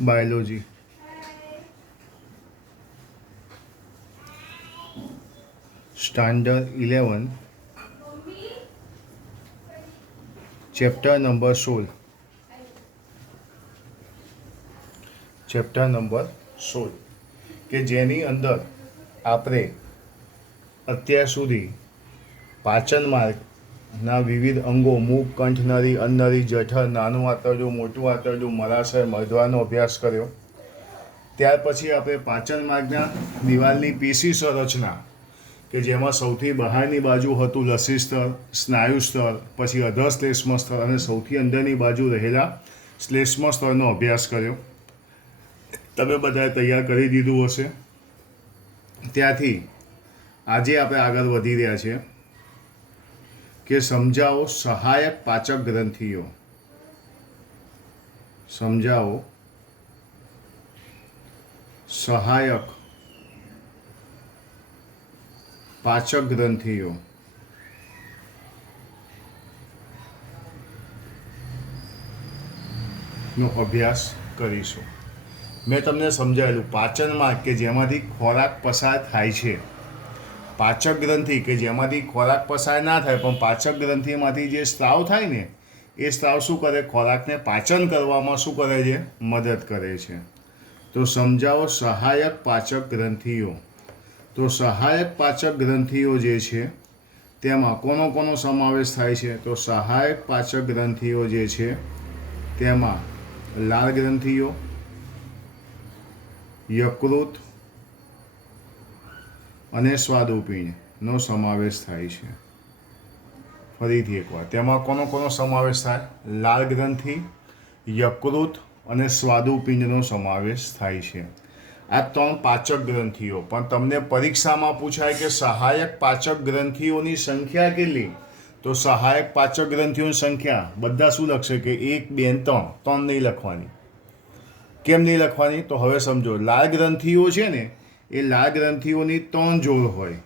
Biology standard 11 chapter number 16 કે જેની અંદર આપણે અત્યાર સુધી પાચન માર્ગના વિવિધ અંગો મુખ, કંઠ, નળી, અન્નળી, જઠર, નાનું આંતરડું, મોટું આંતરડું, મળાશય, મધવાનો અભ્યાસ કર્યો. ત્યાર પછી આપણે પાચન માર્ગના દિવાલની પેશી સંરચના કે જેમાં સૌથી બહારની બાજુ હતું લસી સ્તર, સ્નાયુ સ્તર, પછી અધશ્લેષ્મ સ્તર અને સૌથી અંદરની બાજુ રહેલા શ્લેષ્મ સ્તરનો અભ્યાસ કર્યો. તમે બધાએ તૈયાર કરી દીધું હશે. ત્યાંથી આજે આપણે આગળ વધી રહ્યા છીએ કે સમજાવો સહાયક પાચક ગ્રંથિઓ. સમજાવો સહાયક પાચક ગ્રંથિઓ. નો અભ્યાસ કરીશું. મેં તમને સમજાવેલું પાચન માર્ગ કે જેમાંથી ખોરાક પસાર થાય છે, પાચક ગ્રંથિ કે જેમાંથી ખોરાક પસાર ના થાય પણ પાચક ગ્રંથિમાંથી જે સ્ત્રાવ થાય ને એ સ્ત્રાવ શું કરે? ખોરાકને પાચન કરવામાં શું કરે છે? મદદ કરે છે. તો સમજાવો સહાયક પાચક ગ્રંથિઓ. તો સહાયક પાચક ગ્રંથિઓ જે છે તેમાં કોનો સમાવેશ થાય છે? તો સહાયક પાચક ગ્રંથિઓ જે છે તેમાં લાળ ગ્રંથિઓ, યકૃત અને સ્વાદુપિંડનો સમાવેશ થાય છે. ફરીથી એકવાર, તેમાં કોનો સમાવેશ થાય? લાળ ગ્રંથિ, યકૃત અને સ્વાદુપિંડનો સમાવેશ થાય છે. આ 3 પાચક ગ્રંથિઓ. પણ તમને પરીક્ષામાં પૂછાય કે સહાયક પાચક ગ્રંથિઓની સંખ્યા કેટલી? તો સહાયક પાચક ગ્રંથિઓની સંખ્યા બધા શું લખશે કે 1, 2, 3. 3 નહીં લખવાની. કેમ નહીં લખવાની? તો હવે સમજો. લાળ ગ્રંથિઓ છે ને એ લાળ ગ્રંથિઓની 3 જોડ હોય.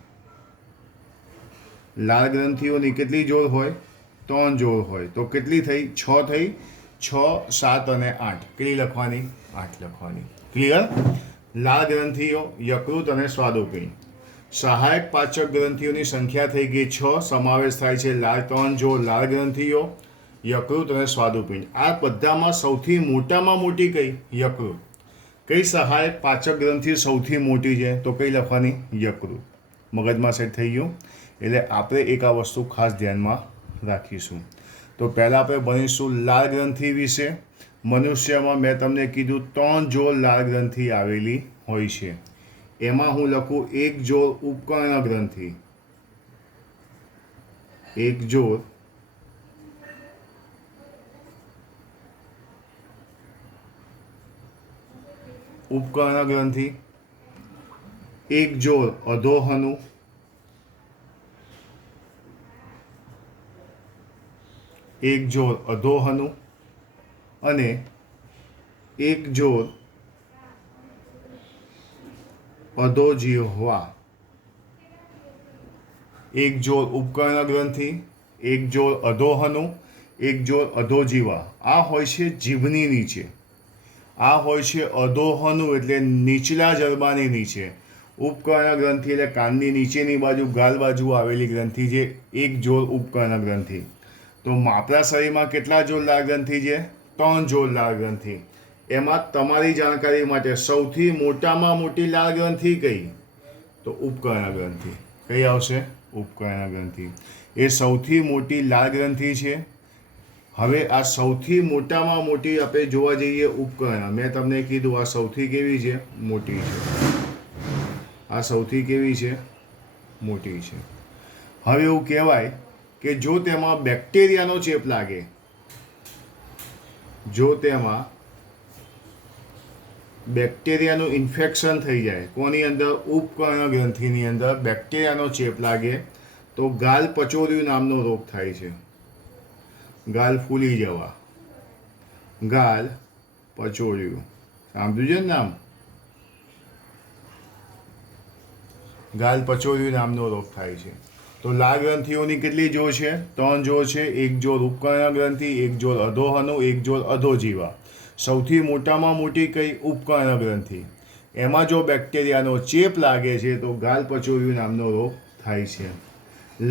લાળ ગ્રંથિઓની કેટલી જોડ હોય? 3 જોડ હોય. તો કેટલી થઈ? 6 થઈ. 6, 7 અને 8. કેટલી લખવાની? 8 લખવાની. ક્લિયર? લાળ ગ્રંથિઓ, યકૃત અને સ્વાદુપિંડ. સહાયક પાચક ગ્રંથિઓની સંખ્યા થઈ ગઈ 6. સમાવેશ થાય છે 3 જોડ લાળ ગ્રંથિઓ, યકૃત અને સ્વાદુપિંડ. આ બધામાં સૌથી મોટામાં મોટી કઈ? યકૃત. કઈ સહાયક પાચક ગ્રંથિ સૌથી મોટી છે? તો કઈ લખવાની? યકૃત. મગજમાં સેટ થઈ ગયું? એટલે આપણે એક આ વસ્તુ ખાસ ધ્યાનમાં રાખીશું. તો પહેલાં આપણે ભણીશું લાળ ગ્રંથિ વિશે. મનુષ્યમાં મેં તમને કીધું 3 જોડ લાળ ગ્રંથિ આવેલી હોય છે. એમાં હું લખું 1 જોડ ઉપકર્ણ ગ્રંથિ, 1 જોડ ઉપકર્ણ ગ્રંથિ, 1 જોડ અધોહનુ, 1 જોડ અધોહનુ અને 1 જોડ અધોજીહ્વા. 1 જોડ ઉપકર્ણ ગ્રંથિ, 1 જોડ અધોહનુ, 1 જોડ અધોજીહ્વા. આ હોય છે જીભની નીચે. આ હોય છે અધોહનુ એટલે નીચલા જડબાની નીચે. ઉપકર્ણ ગ્રંથિ એટલે કાનની નીચેની બાજુ, ગાલ બાજુ આવેલી ગ્રંથિ છે 1 જોડ ઉપકર્ણ ગ્રંથિ. તો આપણા શરીરમાં કેટલા જોડ લાળ ગ્રંથિ છે? 3 જોડ લાળ ગ્રંથિ. એમાં તમારી જાણકારી માટે સૌથી મોટામાં મોટી લાળ ગ્રંથિ કઈ? તો ઉપકર્ણ ગ્રંથિ. કઈ આવશે? ઉપકર્ણ ગ્રંથિ. એ સૌથી મોટી લાળ ગ્રંથિ છે. હવે આ સૌથી મોટામાં મોટી આપણે જોવા જઈએ ઉપકર્ણ. મેં તમને કીધું આ સૌથી કેવી છે? મોટી છે. આ સૌથી કેવી છે? મોટી છે. હવે એવું કહેવાય કે જો તેમાં બેક્ટેરિયાનો ચેપ લાગે, જો તેમાં બેક્ટેરિયાનું ઇન્ફેક્શન થઈ જાય, કોની અંદર? ઉપકર્ણ ગ્રંથિની અંદર બેક્ટેરિયાનો ચેપ લાગે તો ગાલ પચોર્યું નામનો રોગ થાય છે. ગાલ ફૂલી જવા, ગાલ પચોળ્યું. સાંભળ્યું છે ને નામ? ગાલ પચોળ્યું નામનો રોગ થાય છે. તો લાળ ગ્રંથિઓની કેટલી જોડ છે? 3 જોડ છે. 1 જોડ ઉપકર્ણ ગ્રંથિ, 1 જોડ અધોહનુ, 1 જોડ અધોજીહ્વા. સૌથી મોટામાં મોટી કઈ ઉપકર્ણ ગ્રંથિ. એમાં જો બેક્ટેરિયાનો ચેપ લાગે છે તો ગાલપચોરિયું નામનો રોગ થાય છે.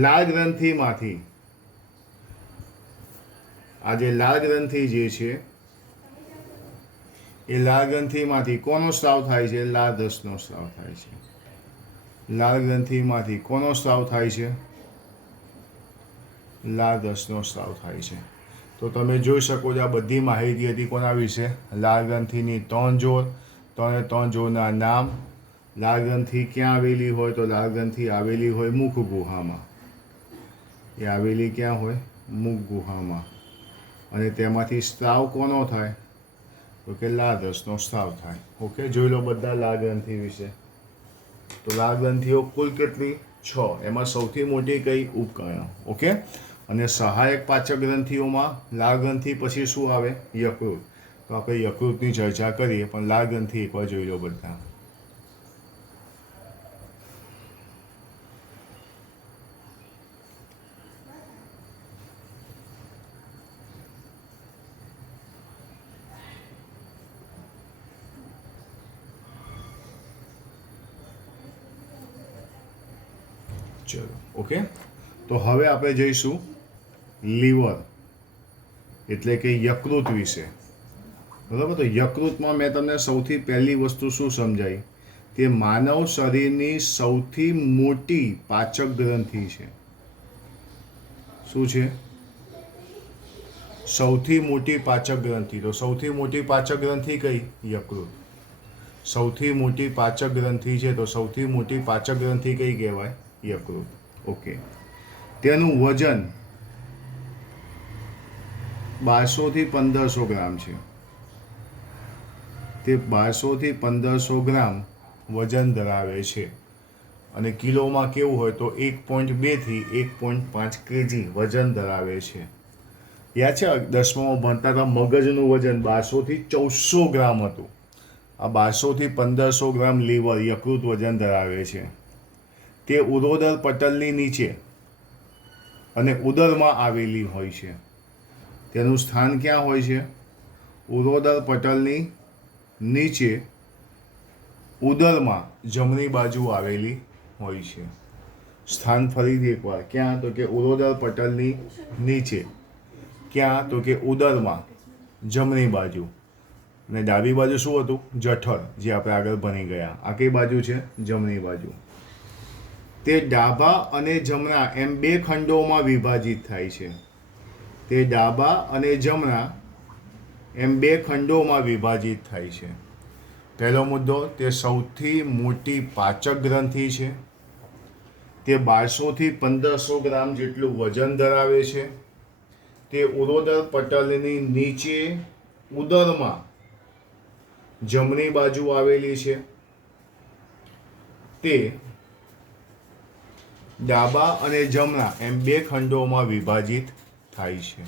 લાળ ગ્રંથિમાંથી આ જે લાળ ગ્રંથિ જે છે એ લાળ ગ્રંથિમાંથી કોનો સ્રાવ થાય છે? લાળ રસનો સ્રાવ થાય છે. લાળ ગ્રંથિમાંથી કોનો સ્રાવ થાય છે? લાળ રસનો સ્રાવ થાય છે. તો તમે જોઈ શકો છો આ બધી માહિતી હતી કોના વિશે? લાળ ગ્રંથિની 3 જોડ, 3 જોડના નામ. લાળ ગ્રંથિ ક્યાં આવેલી હોય? તો લાળ ગ્રંથિ આવેલી હોય મુખ ગુહામાં. એ આવેલી ક્યાં હોય? મુખ ગુહામાં. અને તેમાંથી સ્ત્રાવ કોનો થાય? તો કે લાળ રસનો સ્ત્રાવ થાય. ઓકે, જોઈ લો બધા લાળ ગ્રંથિ વિશે. તો લાળ ગ્રંથિઓ કુલ કેટલી? 6. એમાં સૌથી મોટી કઈ? ઉપકર્ણ. ઓકે, અને સહાયક પાચક ગ્રંથિઓમાં લાળ ગ્રંથિ પછી શું આવે? યકૃત. તો આપણે યકૃતની ચર્ચા કરીએ, પણ લાળ ગ્રંથિ એકવાર જોઈ લો બધા. ચલો, ઓકે. તો હવે આપણે જઈશું લીવર એટલે કે યકૃત વિશે. બરાબર, તો યકૃતમાં મેં તમને સૌથી પહેલી વસ્તુ શું સમજાવી? તે માનવ શરીરની સૌથી મોટી પાચક ગ્રંથિ છે. શું છે? સૌથી મોટી પાચક ગ્રંથિ. તો સૌથી મોટી પાચક ગ્રંથિ કઈ? યકૃત. સૌથી મોટી પાચક ગ્રંથિ છે તો સૌથી મોટી પાચક ગ્રંથિ કઈ કહેવાય? યકૃત. ઓકે, તેનું વજન 1200 થી 1500 ગ્રામ છે. તે 1200 થી 1500 ગ્રામ વજન ધરાવે છે. અને કિલોમાં કેવું હોય તો 1.2 થી 1.5 kg વજન ધરાવે છે. યાદ છે 10મામાં ભણતા હતા મગજનું વજન 1200 થી 1400 ગ્રામ હતું. આ 1200 થી 1500 ગ્રામ લીવર યકૃત વજન ધરાવે છે. તે ઉરોદર પટલની નીચે અને ઉદરમાં આવેલી હોય છે. તેનું સ્થાન ક્યાં હોય છે? ઉરોદર પટલની નીચે ઉદરમાં જમણી બાજુ આવેલી હોય છે. સ્થાન ફરીથી એકવાર, ક્યાં? તો કે ઉરોદર પટલની નીચે. ક્યાં? તો કે ઉદરમાં જમણી બાજુ. અને ડાબી બાજુ શું હતું? જઠર, જે આપણે આગળ ભણી ગયા. આ કઈ બાજુ છે? જમણી બાજુ. તે ડાબા અને જમણા એમ 2 ખંડોમાં વિભાજિત થાય છે. તે ડાબા અને જમણા એમ 2 ખંડોમાં વિભાજિત થાય છે. પહેલો મુદ્દો, તે સૌથી મોટી પાચક ગ્રંથિ છે. તે 1200 થી 1500 ગ્રામ જેટલું વજન ધરાવે છે. તે ઉરોદર પટલની નીચે ઉદરમાં જમણી બાજુ આવેલી છે. તે ડાબા અને જમણા એમ 2 ખંડોમાં વિભાજિત થાય છે.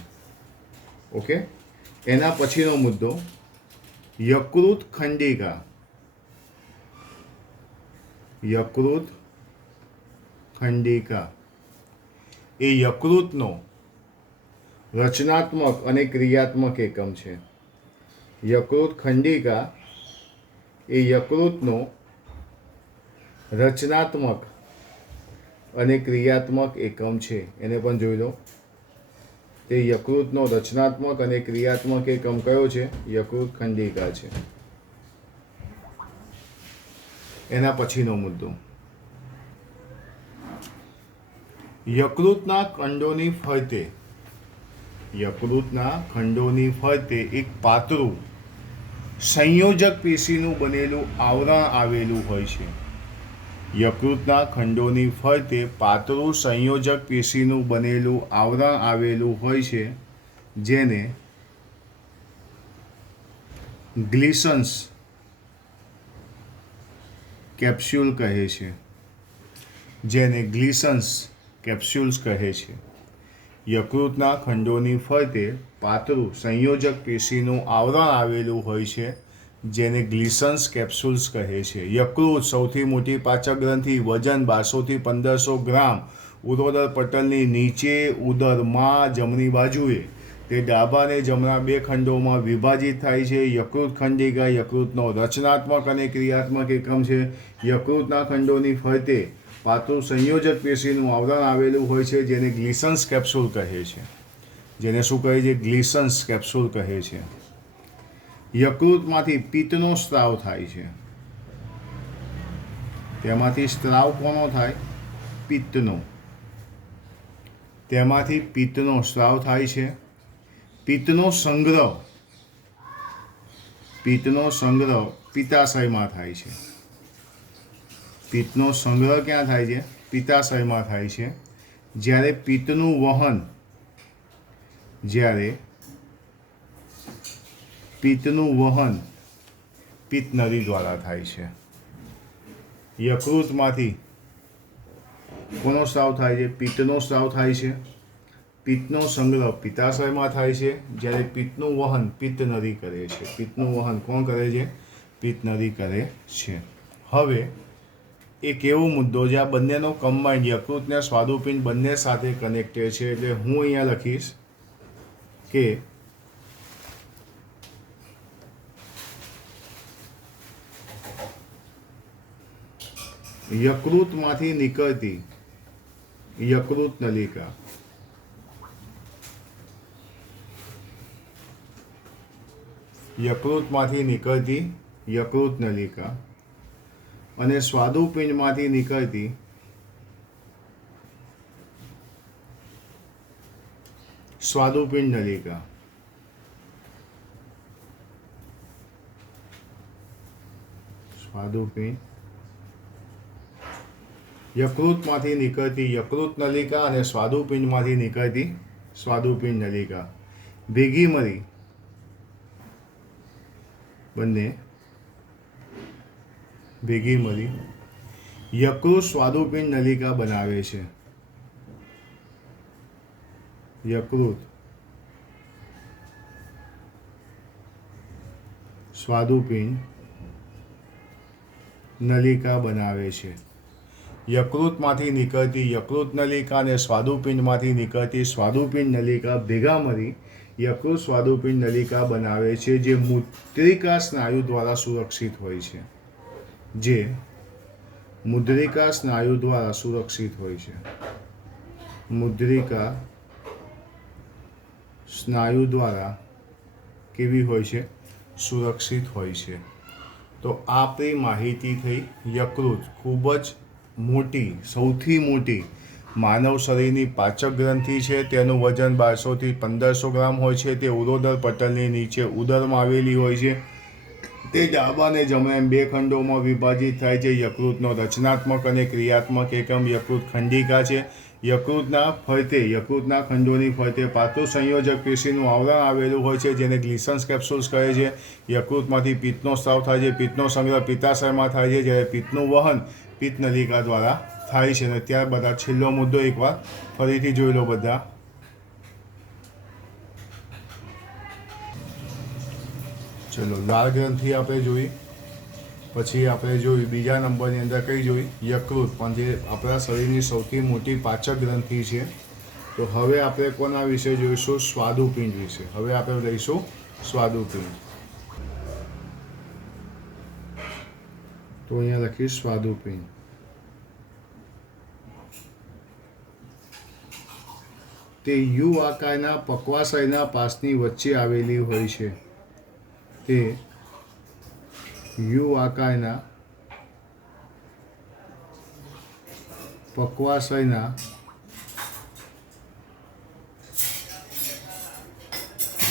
ઓકે, એના પછીનો મુદ્દો, યકૃત ખંડિકા. યકૃત ખંડિકા એ યકૃતનો રચનાત્મક અને ક્રિયાત્મક એકમ છે. યકૃત ખંડિકા એ યકૃતનો રચનાત્મક અને ક્રિયાત્મક એકમ છે. એને પણ જોઈ લો. તે યકૃતનો રચનાત્મક અને ક્રિયાત્મક એકમ કયો છે? યકૃત ખંડિકા છે. એના પછીનો મુદ્દો, યકૃતના ખંડોની ફરતે. યકૃતના ખંડોની ફરતે એક પાતળું સંયોજક પેશીનું બનેલું આવરણ આવેલું હોય છે. યકૃતના ખંડોની ફરતે પાતળું સંયોજક પેશીનું બનેલું આવરણ આવેલું હોય છે, જેને ગ્લિસન્સ કેપ્સ્યુલ કહે છે. જેને ગ્લિસન્સ કેપ્સ્યુલ્સ કહે છે. યકૃતના ખંડોની ફરતે પાતળું સંયોજક પેશીનું આવરણ આવેલું હોય છે, જેને ગ્લિસન્સ કેપ્સ્યુલ્સ કહે છે. યકૃત સૌથી મોટી પાચક ગ્રંથિ, વજન 1200 થી 1500 ગ્રામ, ઉરોદર પટલની નીચે ઉદરમાં જમણી બાજુએ તે ડાબા અને જમણા બે ખંડોમાં વિભાજિત થાય છે. યકૃત ખંડિકા યકૃતનો રચનાત્મક અને ક્રિયાત્મક એકમ છે. યકૃતના ખંડોની ફરતે પાતળું સંયોજક પેશીનું આવરણ આવેલું હોય છે, જેને ગ્લિસન્સ કેપ્સ્યુલ કહે છે. જેને શું કહે છે? ગ્લિસન્સ કેપ્સ્યુલ કહે છે. યકૃતમાંથી પિત્તનો સ્ત્રાવ થાય છે. તેમાંથી સ્ત્રાવ કોનો થાય? પિત્તનો. તેમાંથી પિત્તનો સ્ત્રાવ થાય છે. પિત્તનો સંગ્રહ પિત્તાશયમાં થાય છે. પિત્તનો સંગ્રહ ક્યાં થાય છે? પિત્તાશયમાં થાય છે. જ્યારે પિત્તનું વહન પિત્તનળી દ્વારા થાય છે. યકૃતમાંથી કોનો સ્ત્રાવ થાય છે? પિત્તનો સ્ત્રાવ થાય છે. પિત્તનો સંગ્રહ પિત્તાશયમાં થાય છે, જ્યારે પિત્તનું વહન પિત્તનળી કરે છે. પિત્તનું વહન કોણ કરે છે? પિત્તનળી કરે છે. હવે એક એવો મુદ્દો જે આ બંનેનો કમ્બાઇન્ડ યકૃત ને સ્વાદુપિંડ બંને સાથે કનેક્ટેડ છે. એટલે હું અહીંયા લખીશ કે યકૃતમાંથી નીકળતી યકૃત નલિકા અને સ્વાદુપિંડમાંથી નીકળતી સ્વાદુપિંડ નલિકા યકૃતમાંથી નીકળતી યકૃત નલિકા અને સ્વાદુપિંડમાંથી નીકળતી સ્વાદુપિંડ નલિકા ભેગી મળી યકૃત સ્વાદુપિંડ નલિકા બનાવે છે. યકૃત સ્વાદુપિંડ નલિકા બનાવે છે. યકૃતમાંથી નીકળતી યકૃત નલિકા અને સ્વાદુપિંડમાંથી નીકળતી સ્વાદુપિંડ નલિકા ભેગા મળી યકૃત સ્વાદુપિંડ નલિકા બનાવે છે, જે મુદ્રિકા સ્નાયુ દ્વારા સુરક્ષિત હોય છે. મુદ્રિકા સ્નાયુ દ્વારા કેવી હોય છે? સુરક્ષિત હોય છે. તો આપણી માહિતી થઈ યકૃત ખૂબ જ મોટી, સૌથી મોટી માનવ શરીરની પાચક ગ્રંથિ છે. તેનું વજન 1200 થી 1500 ગ્રામ હોય છે. તે ઉરોદર પટલની નીચે ઉદરમાં આવેલી હોય છે. તે ડાબા અને જમણા એમ બે ખંડોમાં વિભાજિત થાય છે. યકૃતનો રચનાત્મક અને ક્રિયાત્મક એકમ યકૃત ખંડિકા છે. યકૃતના ખંડોની ફરતે પાતળું સંયોજક પેશીનું આવરણ આવેલું હોય છે, જેને ગ્લિસન્સ કેપ્સ્યુલ્સ કહે છે. યકૃતમાંથી પિત્તનો સ્ત્રાવ થાય છે. પિત્તનો સંગ્રહ પિત્તાશયમાં થાય છે, જ્યારે પિત્તનું વહન પિત્તનલિકા દ્વારા થાય છે. અને ત્યારબાદ છેલ્લો મુદ્દો એકવાર ફરીથી જોઈ લો બધા. ચલો, લાળ ગ્રંથિ આપણે જોઈ, પછી આપણે જોયું બીજા નંબરની અંદર કઈ જોઈ? યકૃત, પણ જે આપણા શરીરની સૌથી મોટી પાચક ગ્રંથિ છે. તો હવે આપણે કોના વિશે જોઈશું? સ્વાદુપિંડ વિશે. હવે આપણે લઈશું સ્વાદુપિંડ. તો અહીંયા લખીશ સ્વાદુપિંડ. તે યુ આકારના પક્વાશયના પાસની વચ્ચે આવેલી હોય છે. તે યુ આકારના પક્વાશયના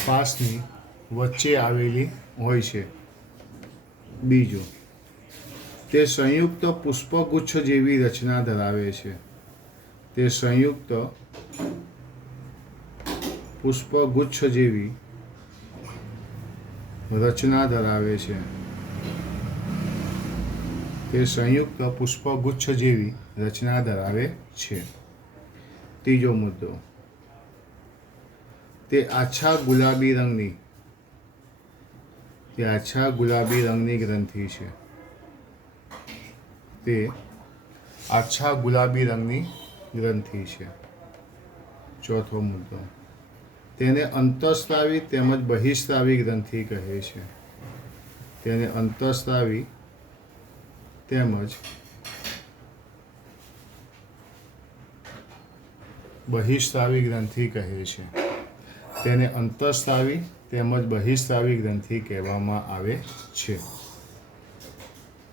પાસની વચ્ચે આવેલી હોય છે. બીજું, તે સંયુક્ત પુષ્પગુચ્છ જેવી રચના ધરાવે છે. તે સંયુક્ત પુષ્પગુચ્છ જેવી રચના ધરાવે છે. તે સંયુક્ત પુષ્પગુચ્છ જેવી રચના ધરાવે છે. ત્રીજો મુદ્દો, તે આછા ગુલાબી રંગની ગ્રંથિ છે. તે આછા ગુલાબી રંગની ગ્રંથિ છે. ચોથો મુદ્દો, તેને અંતઃસ્રાવી તેમજ બહિઃસ્રાવી ગ્રંથિ કહે છે. તેને અંતઃસ્રાવી તેમજ બહિઃસ્રાવી ગ્રંથિ કહે છે. તેને અંતઃસ્રાવી તેમજ બહિઃસ્રાવી ગ્રંથિ કહેવામાં આવે છે.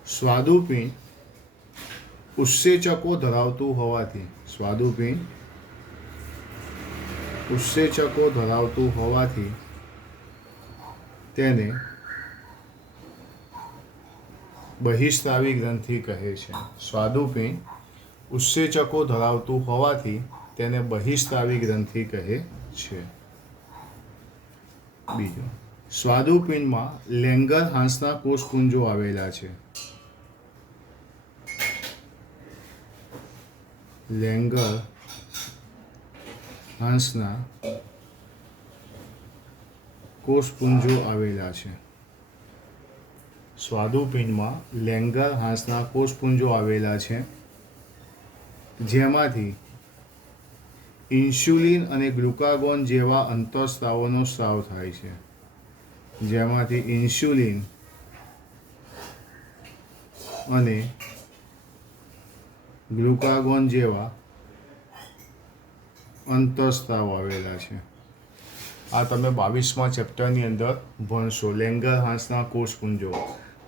સ્વાદુપિંડ ઉત્સેચકો ધરાવતું હોવાથી તેને બહિઃસ્રાવી ગ્રંથિ કહે છે. સ્વાદુપિંડ ઉત્સેચકો ધરાવતું હોવાથી તેને બહિઃસ્રાવી ગ્રંથિ કહે છે. બીજું, સ્વાદુપિંડમાં લેંગરહાંસના કોષપુંજો આવેલા છે. લેંગરહાંસના કોષપુંજો આવેલા છે. સ્વાદુપિંડમાં લેંગરહાંસના કોષપુંજો આવેલા છે, જેમાંથી ઇન્સ્યુલિન અને ગ્લુકાગોન જેવા અંતઃસ્રાવોનો સ્રાવ થાય છે. જેમાંથી ઇન્સ્યુલિન અને ગ્લુકાગોન જેવા અંતઃસ્રાવ આવેલા છે. આ તમે 22મા ચેપ્ટરની અંદર ભણશો. લેંગરહાંસના કોષપુંજો,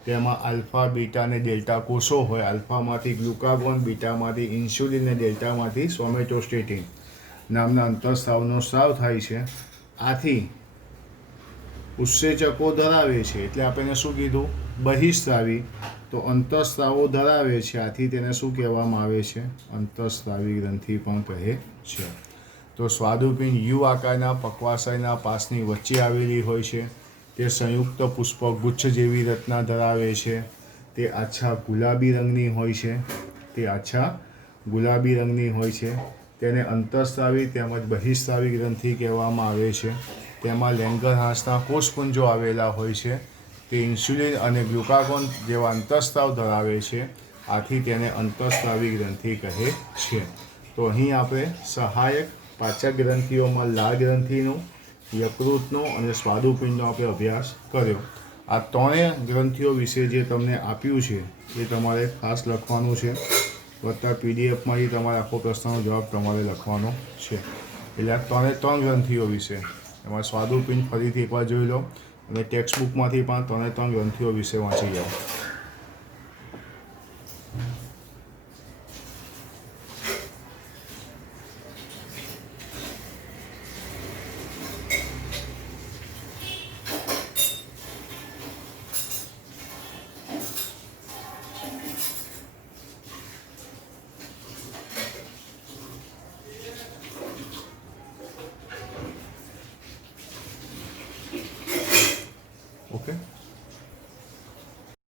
તેમાં આલ્ફા, બીટા અને ડેલ્ટા કોષો હોય. આલ્ફામાંથી ગ્લુકાગોન, બીટામાંથી ઇન્સ્યુલિન અને ડેલ્ટામાંથી સોમેટોસ્ટેટિન નામના અંતઃસ્રાવનો સ્રાવ થાય છે. આથી ઉત્સેચકો ધરાવે છે એટલે આપણે શું કીધું? બહિઃસ્રાવી. તો અંતઃસ્રાવો ધરાવે છે, આથી તેને શું કહેવામાં આવે છે? અંતઃસ્રાવી ગ્રંથિ પણ કહે છે. તો સ્વાદુપિંડ યુ આકારના પક્વાશયના પાસની વચ્ચે આવેલી હોય છે. તે સંયુક્ત પુષ્પગુચ્છ જેવી રચના ધરાવે છે. તે આછા ગુલાબી રંગની હોય છે. તેને અંતઃસ્રાવી તેમજ બહિઃસ્રાવી ગ્રંથિ કહેવામાં આવે છે. તેમાં લેંગરહાંસના કોષપુંજો આવેલા હોય છે. તે ઇન્સ્યુલિન અને ગ્લુકાગોન જેવા અંતઃસ્રાવ ધરાવે છે, આથી તેને અંતઃસ્રાવી ગ્રંથિ કહે છે. તો અહીં આપણે સહાયક પાચક ગ્રંથિઓમાં લાળ ગ્રંથિનો, યકૃતનો અને સ્વાદુપિંડનો આપણે અભ્યાસ કર્યો. આ ત્રણેય ગ્રંથિઓ વિશે જે તમને આપ્યું છે એ તમારે ખાસ લખવાનું છે. વત્તા પીડીએફમાંથી તમારે આખો પ્રશ્નનો જવાબ તમારે લખવાનો છે. એટલે આ ત્રણ ગ્રંથિઓ વિશે, એમાં સ્વાદુપિંડ ફરીથી એકવાર જોઈ લો અને ટેક્સ્ટ બુકમાંથી પણ ત્રણ ગ્રંથિઓ વિશે વાંચી જાઓ.